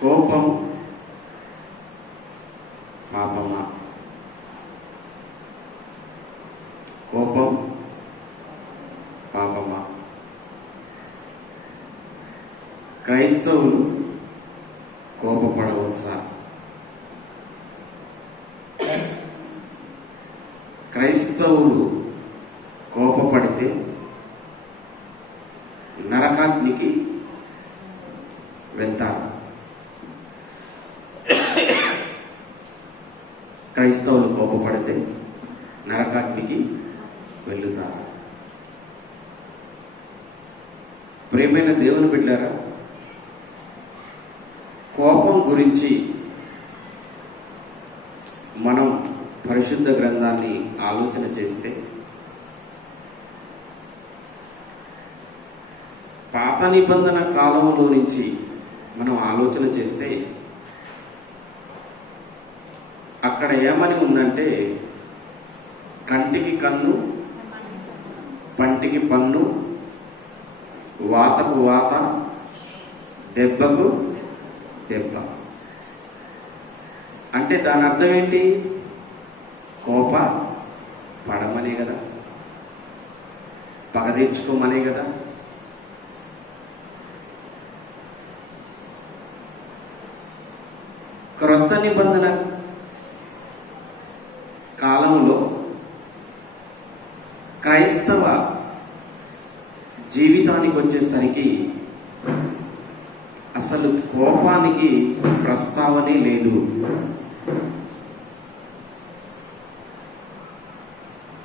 కోపం పాపమా? కోపం పాపమా? క్రైస్తవులు కోపపడవచ్చా క్రైస్తవులు కోపపడితే నరకాగ్నికి వెళ్తారు క్రైస్తవులు కోపపడితే నరకాగ్నికి వెళ్ళుతారు ప్రేమైన దేవుని బిడ్డారా కోపం గురించి మనం పరిశుద్ధ గ్రంథాన్ని ఆలోచన చేస్తే పాత నిబంధన కాలంలో నుంచి మనం ఆలోచన చేస్తే అక్కడ ఏమని ఉందంటే కంటికి కన్ను పంటికి పన్ను వాతకు వాత దెబ్బకు దెబ్బ అంటే దాని అర్థం ఏంటి? కోప పడమనే కదా. పగ తీర్చుకోమనే కదా. క్రొత్త నిబంధన కాలంలో క్రైస్తవ జీవితానికి వచ్చేసరికి అసలు కోపానికి ప్రస్తావనే లేదు.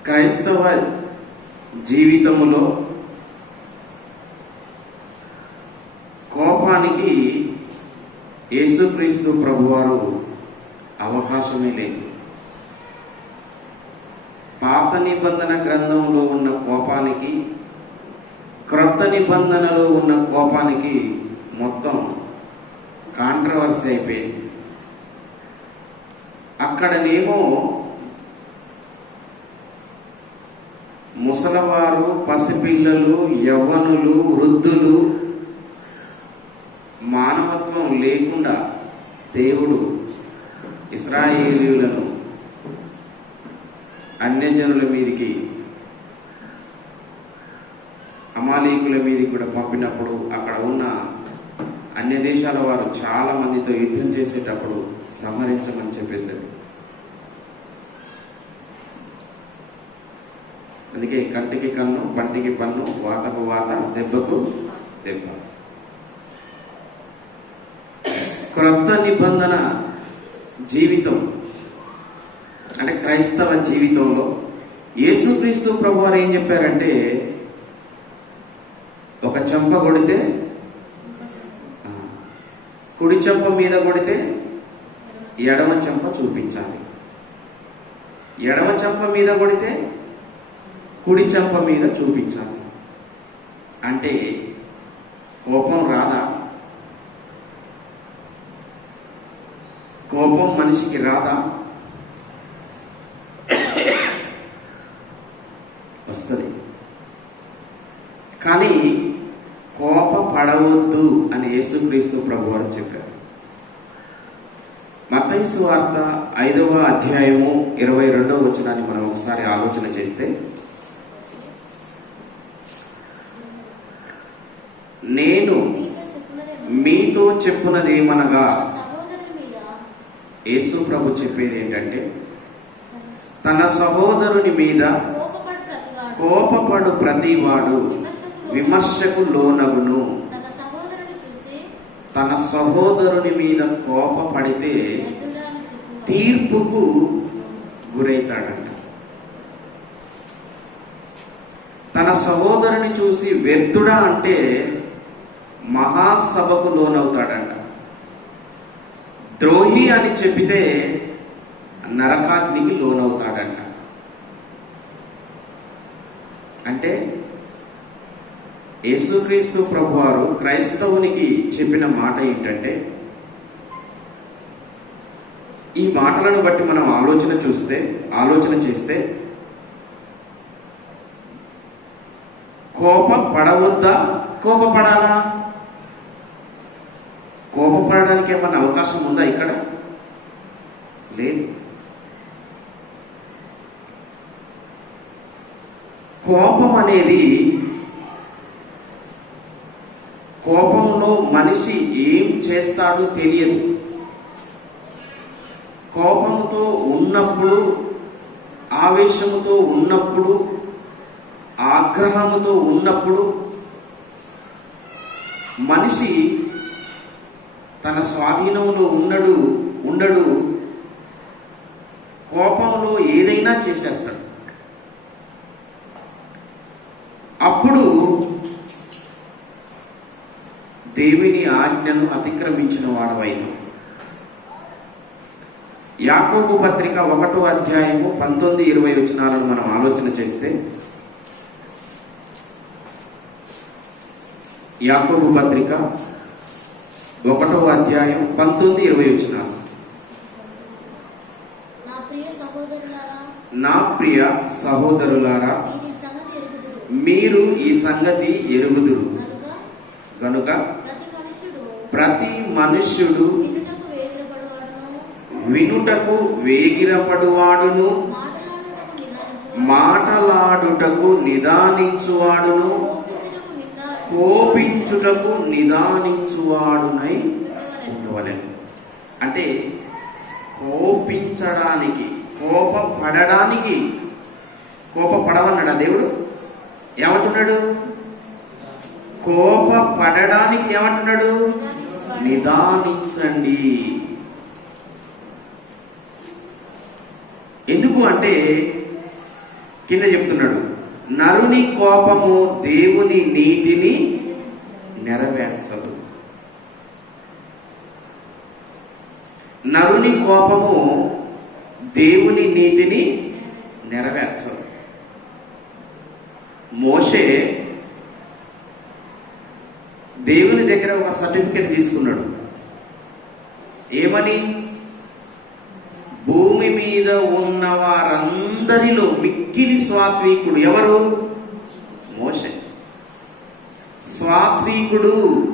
క్రైస్తవ జీవితములో కోపానికి యేసుక్రీస్తు ప్రభువారు అవకాశమే లేదు. పాత నిబంధన గ్రంథంలో ఉన్న కోపానికి క్రొత్త నిబంధనలో ఉన్న కోపానికి మొత్తం కాంట్రవర్సీ అయిపోయింది అక్కడనేమో ముసలవారు పసిపిల్లలు యవ్వనులు వృద్ధులు మానవత్వం లేకుండా దేవుడు ఇస్రాయేలీయులను అన్యజనుల మీదికి అమాలీకుల మీదకి కూడా పంపినప్పుడు అక్కడ ఉన్న అన్య వారు చాలా మందితో యుద్ధం చేసేటప్పుడు సంహరించమని చెప్పేశారు. అందుకే కంటికి కన్ను పంటికి పన్ను వాతకు వాత దెబ్బకు దెబ్బ. క్రొత్త నిబంధన జీవితం అంటే క్రైస్తవ జీవితంలో యేసుక్రీస్తు ప్రభు వారు ఏం చెప్పారంటే ఒక చెంప కొడితే కుడి చెంప మీద కొడితే ఎడమ చెంప చూపించాలి. ఎడమ చెంప మీద కొడితే కుడి చెంప మీద చూపించాలి. అంటే కోపం రాదా? కోపం మనిషికి రాదా? వస్తుంది. కానీ పడవద్దు అని యేసుక్రీస్తు ప్రభు వారు చెప్పారు. మతైసు వార్త ఐదవ అధ్యాయము ఇరవై రెండవ వచనాన్ని మనం ఒకసారి ఆలోచన చేస్తే నేను మీతో చెప్పున్నది ఏమనగా యేసు ప్రభు చెప్పేది ఏంటంటే తన సహోదరుని మీద కోపపడు ప్రతివాడు విమర్శకు లోనగును. తన సహోదరుని మీద కోపపడితే తీర్పుకు గురైతాడంట. తన సహోదరుని చూసి వ్యర్థుడా అంటే మహాసభకు లోనవుతాడంట. ద్రోహి అని చెప్పితే నరకాగ్నికి లోనవుతాడంట. అంటే యేసుక్రీస్తు ప్రభువారు క్రైస్తవునికి చెప్పిన మాట ఏంటంటే ఈ మాటలను బట్టి మనం ఆలోచన చూస్తే ఆలోచన చేస్తే కోప పడవద్దా కోపపడాలా? కోపపడడానికి ఏమన్నా అవకాశం ఉందా ఇక్కడ? లేదు. కోపం అనేది కోపంలో మనిషి ఏం చేస్తాడో తెలియదు. కోపంతో ఉన్నప్పుడు ఆవేశముతో ఉన్నప్పుడు ఆగ్రహముతో ఉన్నప్పుడు మనిషి తన స్వాధీనంలో ఉన్నడు ఉండడు. కోపంలో ఏదైనా చేసేస్తాడు అప్పుడు దేవుని ఆజ్ఞను అతిక్రమించిన వాడవైతే యాకోబు పత్రిక ఒకటో అధ్యాయము పంతొమ్మిది ఇరవై వచనాలను మనం ఆలోచన చేస్తే యాకోబు పత్రిక ఒకటో అధ్యాయం పంతొమ్మిది ఇరవై వచనాలు. నా ప్రియ సహోదరులారా మీరు ఈ సంగతి ఎరుగుదురు. కనుక గనుక ప్రతి మనుష్యుడు వినుటకు వేగిరపడువాడును. మాటలాడుటకు నిదానించువాడును. కోపించుటకు కోపించుటకు నిదా నిదానించువాడునై ఉండవలెను. అంటే కోపించడానికి కోపపడడానికి కోపపడవన్నాడా దేవుడు? ఏమంటున్నాడు? కోపపడడానికి ఏమంటున్నాడు. నిదానించండి. ఎందుకు అంటే కింద చెప్తున్నాడు నరుని కోపము దేవుని నీతిని నెరవేర్చదు. నరుని కోపము దేవుని నీతిని నెరవేర్చదు. మోషే దేవుని దగ్గర ఒక సర్టిఫికెట్ తీసుకున్నాడు. ఏమని? భూమి మీద ఉన్న వారందరిలో మిక్కిలి స్వాత్వీకుడు ఎవరు? మోషే. స్వాత్వీకుడు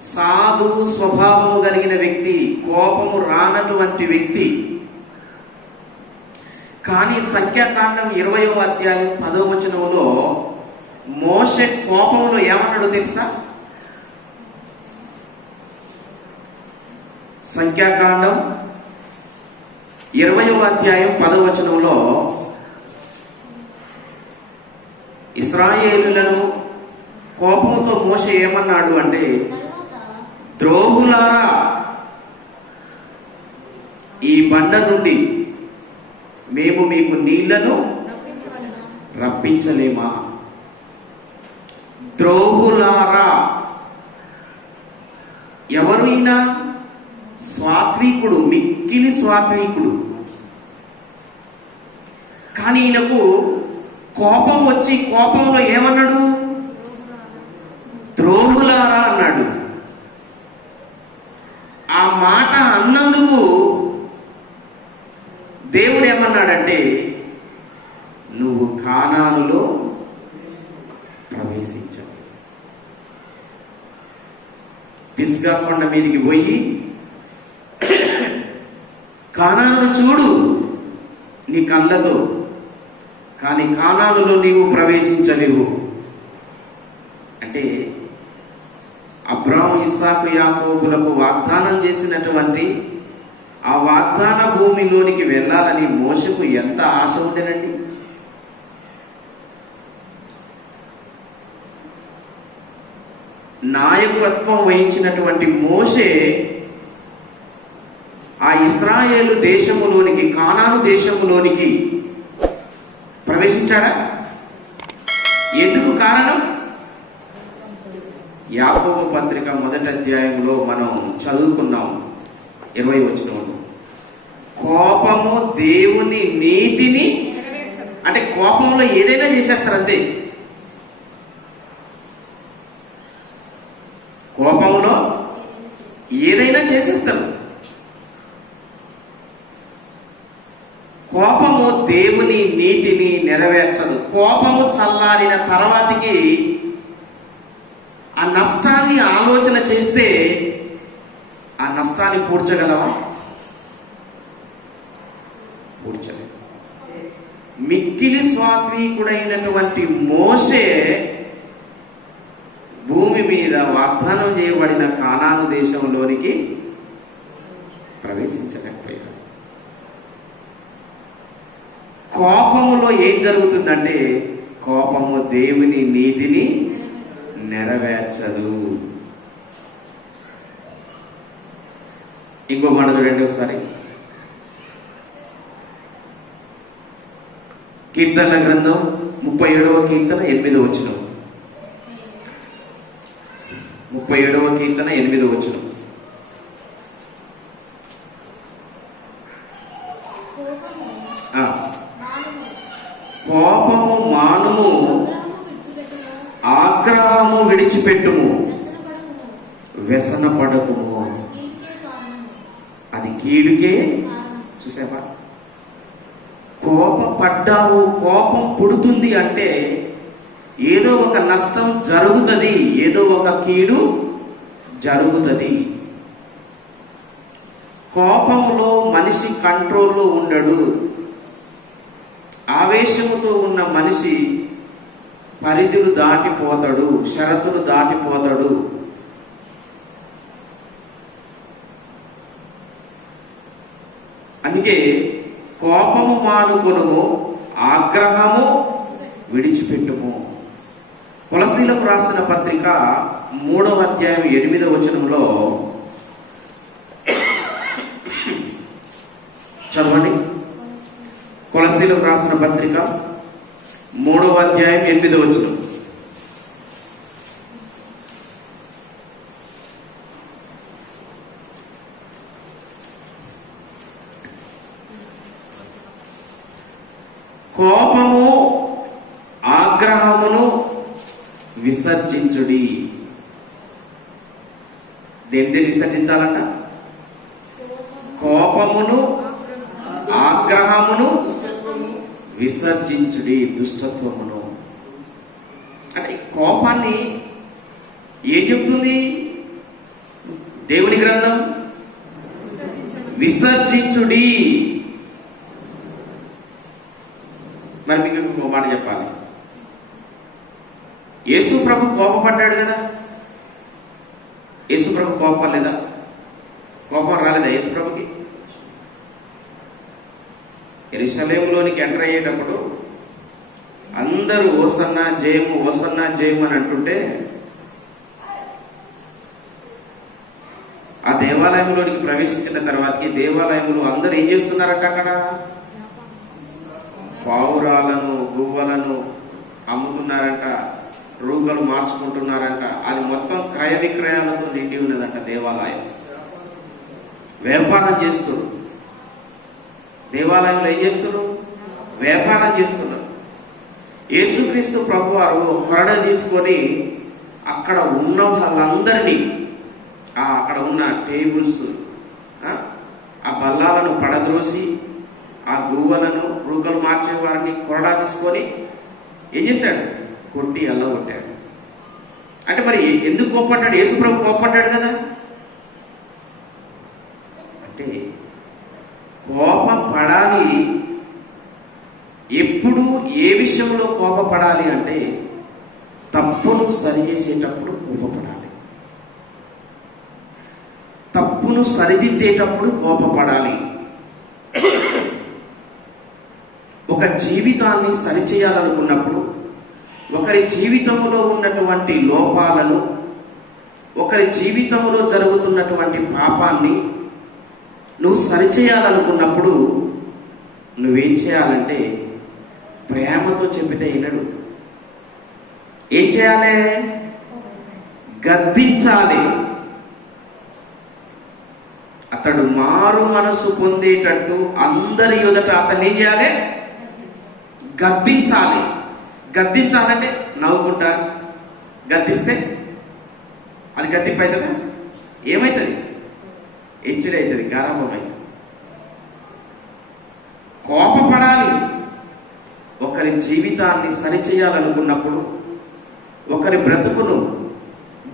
సాధు స్వభావము కలిగిన వ్యక్తి కోపము రానటువంటి వ్యక్తి. కానీ సంఖ్యాకాండం ఇరవయో అధ్యాయం పదో వచనంలో మోషే కోపంలో ఏమన్నాడో తెలుసా? సంఖ్యాకాండం ఇరవయో అధ్యాయం పదవచనంలో ఇస్రాయేలులను కోపంతో మోస ఏమన్నాడు అంటే ద్రోహులారా ఈ బండ నుండి మేము మీకు నీళ్ళను రప్పించలేమా? ద్రోహులారా ఎవరైనా స్వాత్వికుడు మిక్కిలి స్వాత్వికుడు. కానీ ఈయనకు కోపం వచ్చి కోపంలో ఏమన్నాడు? ద్రోహులారా అన్నాడు. ఆ మాట అన్నందుకు దేవుడు ఏమన్నాడంటే నువ్వు కానానులో ప్రవేశించవు పిస్గా కొండ మీదికి పోయి కానాను చూడు నీ కళ్ళతో కానీ కానానులో నీవు ప్రవేశించలేవు. అంటే అబ్రాహం ఇస్సాకు యాకోబులకు వాగ్దానం చేసినటువంటి ఆ వాగ్దాన భూమిలోనికి వెళ్ళాలని మోసకు ఎంత ఆశ ఉండేనండి నాయకత్వం వహించినటువంటి మోషే ఆ ఇస్రాయేలు దేశములోనికి కానాను దేశములోనికి ప్రవేశించాడా? ఎందుకు కారణం? యాకోబు పత్రిక మొదటి అధ్యాయంలో మనం చదువుకున్నాం ఇరవై వచ్చిన కోపము దేవుని నీతిని అంటే కోపంలో ఏదైనా చేసేస్తారు అంతే. కోపంలో ఏదైనా చేసేస్తారు. కోపము దేవుని నీతిని నెరవేర్చదు. కోపము చల్లారిన తర్వాతకి ఆ నష్టాన్ని ఆలోచన చేస్తే ఆ నష్టాన్ని పూడ్చగలవా? పూడ్చలేదు. మిక్కిలి స్వాత్వీకుడైనటువంటి మోషే భూమి మీద వాగ్దానం చేయబడిన కానాను దేశంలోనికి ప్రవేశించలేదు. కోపములో ఏం జరుగుతుందంటే కోపము దేవుని నీతిని నెరవేర్చదు. ఇంకో మాట చూడండి ఒకసారి. కీర్తన గ్రంథం ముప్పై ఏడవ కీర్తన ఎనిమిదో వచ్చిన ముప్పై ఏడవ కీర్తన ఎనిమిదో వచ్చినాం కోపము మానము కోపము మానుము ఆగ్రహము ఆగ్రహము విడిచిపెట్టుము విడిచిపెట్టుము వ్యసనపడకుము వ్యసన పడకుము అది కీడుకే. చూసావా? కోపం పడ్డావు కోపం పుడుతుంది అంటే ఏదో ఒక నష్టం జరుగుతుంది ఏదో ఒక కీడు జరుగుతుంది. కోపములో మనిషి కంట్రోల్లో ఉండడు. ఆవేశముతో ఉన్న మనిషి పరిధులు దాటిపోతాడు షరతులు దాటిపోతాడు. అందుకే కోపము మానుకొనుము ఆగ్రహము విడిచిపెట్టుము. కొలసీలకు రాసిన పత్రిక మూడవ అధ్యాయం ఎనిమిదవ వచనంలో చదవండి. కొలసీలకు రాసిన పత్రిక మూడవ అధ్యాయం ఎనిమిదవ వచనం. కోపము ఆగ్రహమును విసర్జించుడి. దేన్ని విసర్జించాలంట? కోపమును ఆగ్రహమును విసర్జించుడి దుష్టత్వమును. అంటే కోపాన్ని ఏం చెప్తుంది? దేవుని గ్రంథం? విసర్జించుడి. మరి మీకు ఇంకో మాట చెప్పాలి. యేసు ప్రభు కోపపడ్డాడు కదా? యేసు ప్రభు కోపం లేదా కోపం రాలేదా యేసు ప్రభుకి? ఎరిశలేములోనికి ఎంటర్ అయ్యేటప్పుడు అందరూ ఓసన్న జయము ఓసన్న జయము అని అంటుంటే ఆ దేవాలయంలోనికి ప్రవేశించిన తర్వాతకి దేవాలయంలో అందరూ ఏం చేస్తున్నారంట అక్కడ? పావురాలను గువ్వలను అమ్ముతున్నారంట రూగలు మార్చుకుంటున్నారంట. అది మొత్తం క్రయ విక్రయాలతో నిండి ఉన్నదంట దేవాలయం. వ్యాపారం చేస్తున్నారు. దేవాలయంలో ఏం చేస్తున్నారు? వ్యాపారం చేస్తున్నారు. యేసుక్రీస్తు ప్రభు వారు కొరడ తీసుకొని అక్కడ ఉన్న వాళ్ళందరినీ అక్కడ ఉన్న టేబుల్స్ ఆ బల్లాలను పడద్రోసి ఆ గువ్వలను రూకలు మార్చే వారిని కొరడా తీసుకొని ఏం చేశాడు? కొట్టి అల్లగొట్టాడు అంటే మరి ఎందుకు కోప్పడ్డాడు? యేసుప్రభు కోప్పడ్డాడు కదా. అంటే కోపపడాలి. ఎప్పుడు ఏ విషయంలో కోపపడాలి అంటే తప్పును సరిచేసేటప్పుడు కోపపడాలి. తప్పును సరిదిద్దేటప్పుడు కోపపడాలి. ఒక జీవితాన్ని సరిచేయాలనుకున్నప్పుడు ఒకరి జీవితంలో ఉన్నటువంటి లోపాలను ఒకరి జీవితంలో జరుగుతున్నటువంటి పాపాన్ని నువ్వు సరిచేయాలనుకున్నప్పుడు నువ్వేం చేయాలంటే ప్రేమతో చెబితే వినడు. ఏం చేయాలి? గద్దించాలి. అతడు మారు మనసు పొందేటట్టు అందరి ఎదుట అతన్ని ఏం చేయాలి? గద్దించాలి. గద్దించాలంటే నవ్వుకుంటా గద్దిస్తే అది గద్దింపు అవుతుందా ఏమవుతుంది హెచ్చడి అవుతుంది గారాభం అవుతుంది కోపపడాలి. ఒకరి జీవితాన్ని సరిచేయాలనుకున్నప్పుడు ఒకరి బ్రతుకును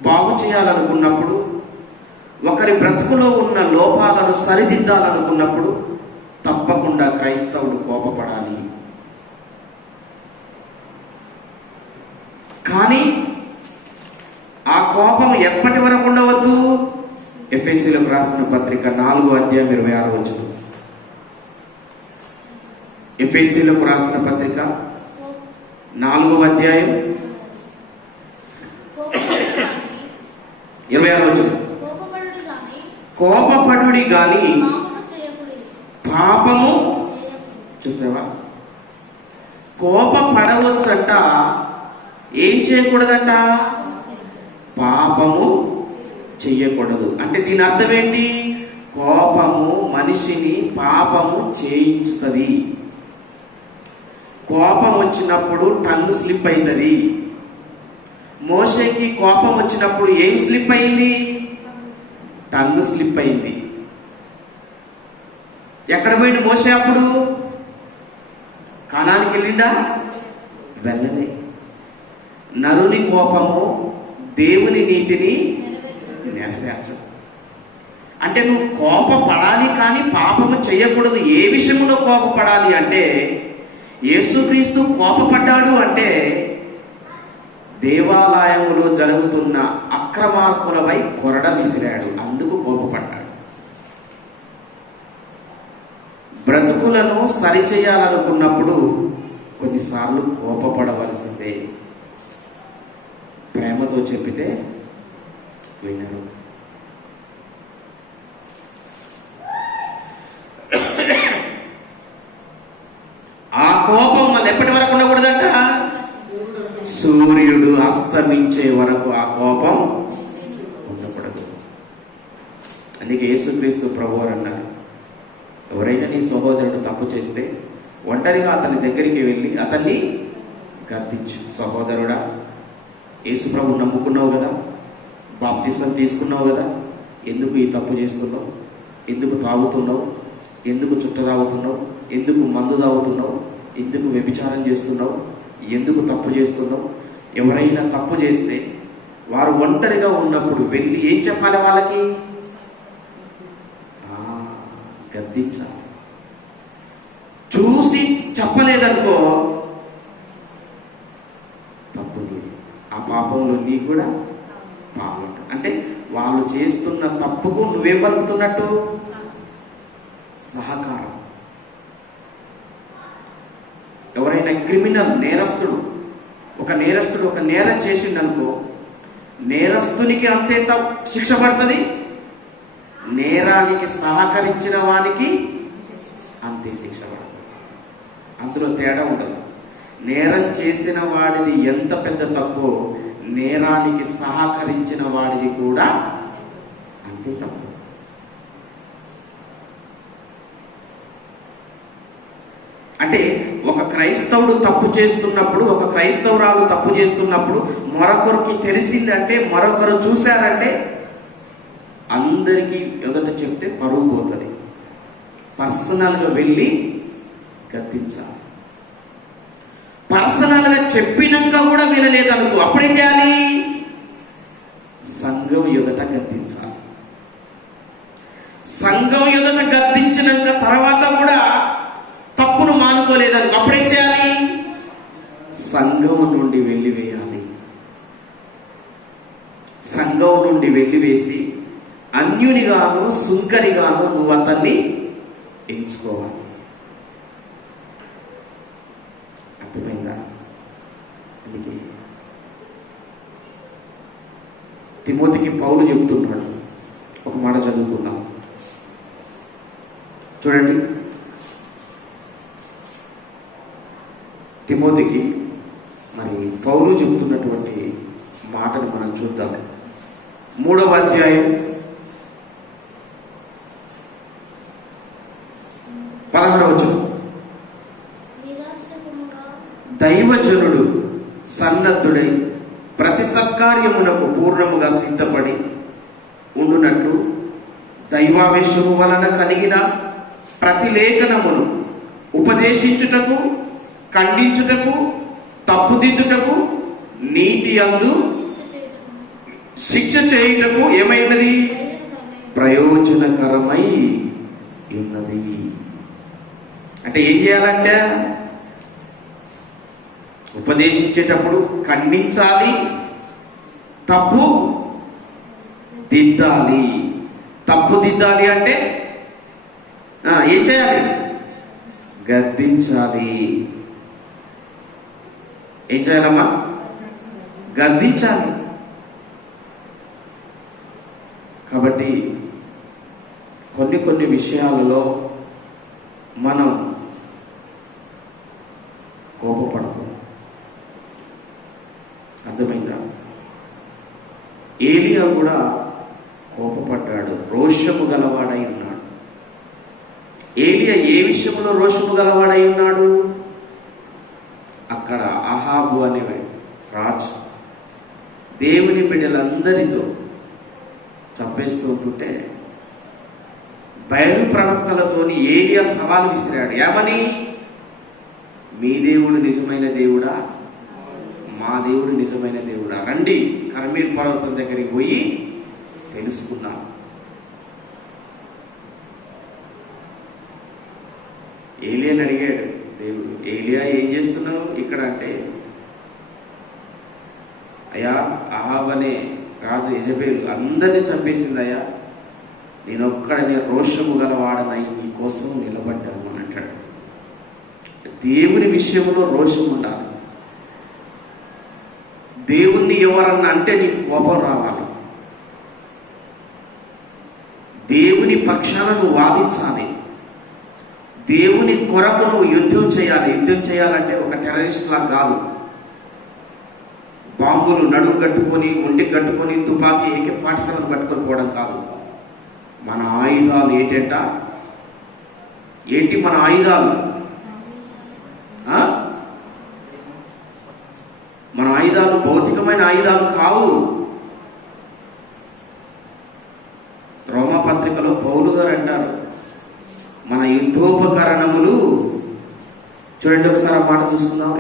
బాగు చేయాలనుకున్నప్పుడు ఒకరి బ్రతుకులో ఉన్న లోపాలను సరిదిద్దాలనుకున్నప్పుడు తప్పకుండా క్రైస్తవుడు కోపపడాలి. కానీ ఆ కోపం ఎప్పటి వరకు ఉండవద్దు? ఎఫ్ఎస్సీలకు రాసిన పత్రిక నాలుగో అధ్యాయం ఇరవై ఆరు వచ్చిన ఎఫ్ఎస్సీలకు రాసిన పత్రిక కో- నాలుగవ అధ్యాయం ఇరవై ఆరు వచ్చిన కోపపడుడి గాని పాపము చేయకూడదు కోప చేయకూడదు చూసావా? కోపపడవచ్చంట ఏం చేయకూడదంట? పాపము చేయకూడదు చెయ్యకూడదు. అంటే దీని అర్థం ఏంటి? కోపము మనిషిని పాపము చేయించుతుంది. కోపం వచ్చినప్పుడు టంగ్ స్లిప్ అవుతుంది మోషేకి కోపం వచ్చినప్పుడు ఏం స్లిప్ అయింది? టంగ్ స్లిప్ అయింది. ఎక్కడ పోయిండు మోసే అప్పుడు? కానానికి వెళ్ళిండా? వెళ్ళలే. నరుని కోపము దేవుని నీతిని నెరవేర్చదు. అంటే నువ్వు కోపపడాలి కానీ పాపము చేయకూడదు. ఏ విషయంలో కోపపడాలి అంటే యేసుక్రీస్తు కోపపడ్డాడు అంటే దేవాలయములో జరుగుతున్న అక్రమార్కులపై కొరడ విసిరాడు. అందుకు కోపపడ్డాడు. బ్రతుకులను సరిచేయాలనుకున్నప్పుడు కొన్నిసార్లు కోపపడవలసిందే. ప్రేమతో చెప్పితే వినరు. ఆ కోపం మళ్ళీ ఎప్పటి వరకు ఉండకూడదంట? సూర్యుడు అస్తమించే వరకు ఆ కోపం ఉండకూడదు. అందుకే యేసుక్రీస్తు ప్రభు అని అన్నారు ఎవరైనా నీ సహోదరుడు తప్పు చేస్తే ఒంటరిగా అతని దగ్గరికి వెళ్ళి అతన్ని గర్పించు సహోదరుడా యేసుప్రభు నమ్ముకున్నావు కదా? బాప్తిసం తీసుకున్నావు కదా? ఎందుకు ఈ తప్పు చేస్తున్నావు? ఎందుకు తాగుతున్నావు? ఎందుకు చుట్ట తాగుతున్నావు? ఎందుకు మందు తాగుతున్నావు? ఎందుకు వ్యభిచారం చేస్తున్నావు? ఎందుకు తప్పు చేస్తున్నావు? ఎవరైనా తప్పు చేస్తే వారు ఒంటరిగా ఉన్నప్పుడు వెళ్ళి ఏం చెప్పాలి వాళ్ళకి? గద్దించాలి. చూసి చెప్పలేదనుకో తప్పు నీది ఆ పాపంలో నీకు కూడా పాపం అంటే వాళ్ళు చేస్తున్న తప్పుకు నువ్వేం పలుకుతున్నట్టు సహకారం. ఎవరైనా క్రిమినల్ నేరస్తుడు ఒక నేరస్తుడు ఒక నేరం చేసిండనుకో నేరస్తునికి అంతే శిక్ష పడుతుంది నేరానికి సహకరించిన వానికి అంతే శిక్ష పడుతుంది. అందులో తేడా ఉండదు. నేరం చేసిన వాడిది ఎంత పెద్ద తప్పు నేరానికి సహకరించిన వాడిది కూడా అంతే తప్పు. అంటే ఒక క్రైస్తవుడు తప్పు చేస్తున్నప్పుడు ఒక క్రైస్తవురాలు తప్పు చేస్తున్నప్పుడు మరొకరికి తెలిసిందంటే మరొకరు చూశారంటే అందరికీ ఎదుట చెప్తే పరువు పోతుంది. పర్సనల్గా వెళ్ళి గద్దించాలి. పర్సనల్గా చెప్పినాక కూడా వినలేదనుకో అప్పుడేం చేయాలి? సంఘం ఎదుట గద్దించాలి. సంఘం ఎదుట గద్దించినాక తర్వాత కూడా తప్పును మానుకోలేదనుకో అప్పుడేం చేయాలి? సంఘం నుండి వెళ్ళివేయాలి సంఘం నుండి వెళ్ళివేసి అన్యునిగాను సుంకరిగాను నువ్వు అతన్ని ఎంచుకోవాలి అర్థమైందా అందుకే తిమోతికి పౌలు చెప్తున్నాడు ఒక మాట చదువుకుందాం. చూడండి. తిమోతికి మరి పౌలు చెప్తున్నటువంటి మాటను మనం చూద్దాం. మూడవ అధ్యాయం. పదహారవ వచనం. నిరాశకుముగా దైవజనుడు సన్నద్ధుడై ప్రతి సత్కార్యమునకు పూర్ణముగా సిద్ధపడి ఉండునట్లు దైవావేశము వలన కలిగిన ప్రతి లేఖనమును ఉపదేశించుటకు ఖండించుటకు తప్పుదిద్దుటకు నీతి అందు శిక్ష చేయుటకు ఏమైనది? ప్రయోజనకరమై ఉన్నది. అంటే ఏం చేయాలంటే ఉపదేశించేటప్పుడు ఖండించాలి తప్పు దిద్దాలి. తప్పు దిద్దాలి అంటే ఏం చేయాలి? గద్దించాలి. ఏం చేయాలమ్మా? గద్దించాలి. కాబట్టి కొన్ని కొన్ని విషయాలలో మనం కోపపడతాం అర్థమైందా ఏలియా కూడా కోపపడ్డాడు రోషము గలవాడై ఉన్నాడు. ఏలియా ఏ విషయంలో రోషము గలవాడై ఉన్నాడు? అక్కడ అహాబు అనే రాజు దేవుని బిడ్డలందరితో చంపేస్తూ ఉంటుంటే బయలు ప్రవక్తలతోని ఏలియా సవాలు విసిరాడు. ఏమని? మీ దేవుడు నిజమైన దేవుడా? మా దేవుడు నిజమైన దేవుడా? రండి. కర్మీర్ పర్వతం దగ్గరికి పోయి తెలుసుకుందాం ఏలియాని అడిగాడు దేవుడు ఏలియా ఏం చేస్తున్నావు ఇక్కడ అంటే? అయ్యా అహాబ్ అనే రాజు యజబేలు అందరినీ చంపేసింది అయ్యా. నేను ఒక్కడనే రోషము గలవాడనై నీ కోసం నిలబడ్డాను అని అంటాడు. దేవుని విషయంలో రోషం ఉండాలి. ఎవరన్నా అంటే నీకు కోపం రావాలి. దేవుని పక్షాన నువ్వు వాదించాలి. దేవుని కొరకు నువ్వు యుద్ధం చేయాలి. యుద్ధం చేయాలంటే ఒక టెర్రరిస్ట్ లా కాదు. బాంబులు నడుము కట్టుకొని ఒంటి కట్టుకొని తుపాకీ ఏకే పాఠశాలను కట్టుకొని పోవడం కాదు. మన ఆయుధాలు ఏంటంట? ఏంటి మన ఆయుధాలు ఆ? మన ఆయుధాలు భౌతికమైన ఆయుధాలు కావు. రోమపత్రికలో పౌలు గారు అంటారు మన యుద్ధోపకరణములు చూడండి ఒకసారి ఆ మాట చూసుకుందాం.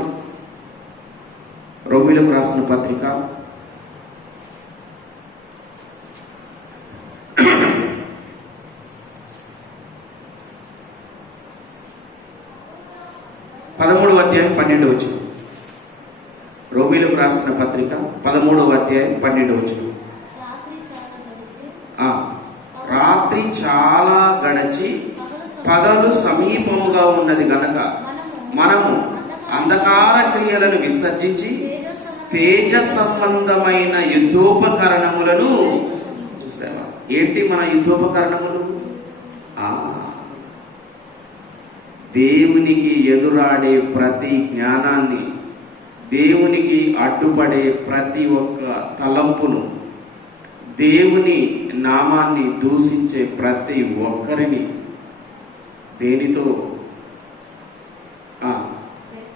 రోమిలకు రాసిన పత్రిక. పదమూడు అధ్యాయం పన్నెండు వచ్చింది రోమిలకు రాసిన పత్రిక పదమూడవ అధ్యాయం పన్నెండు వచ్చిన రాత్రి చాలా గడిచి గడచి పగలు సమీపముగా ఉన్నది గనక మనము అంధకార క్రియలను విసర్జించి తేజ సంబంధమైన యుద్ధోపకరణములను చూసావా? ఏంటి మన యుద్ధోపకరణములు? దేవునికి ఎదురాడే ప్రతి జ్ఞానాన్ని దేవునికి అడ్డుపడే ప్రతి ఒక్క తలంపును దేవుని నామాన్ని దూషించే ప్రతి ఒక్కరిని దేనితో?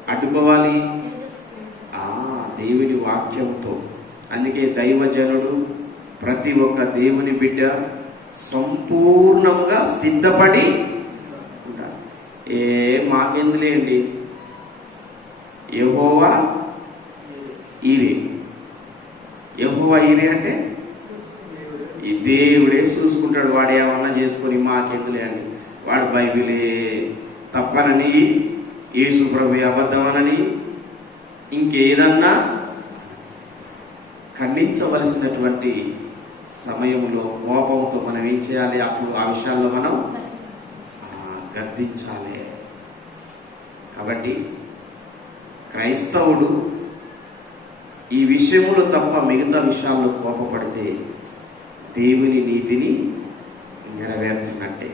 అడ్డుకోవాలి. ఆ దేవుని వాక్యంతో. అందుకే దైవజనుడు ప్రతి ఒక్క దేవుని బిడ్డ సంపూర్ణంగా సిద్ధపడి ఉండాలి. ఏ మాకెందులేండి? యహోవా ఈరే యహోవా ఈరే అంటే? ఈ దేవుడే చూసుకుంటాడు. వాడు ఏమన్నా చేసుకొని మాకెందులే అండి. వాడు బైబిలే తప్పనని యేసు ప్రభు అబద్ధమనని ఇంకేదన్నా ఖండించవలసినటువంటి సమయంలో కోపంతో మనం ఏం చేయాలి? అప్పుడు ఆ విషయాల్లో మనం ఆ, గద్దించాలి. కాబట్టి క్రైస్తవుడు ఈ విషయములు తప్ప మిగతా విషయాల్లో కోపపడితే దేవుని నీతిని నెరవేర్చినట్టే.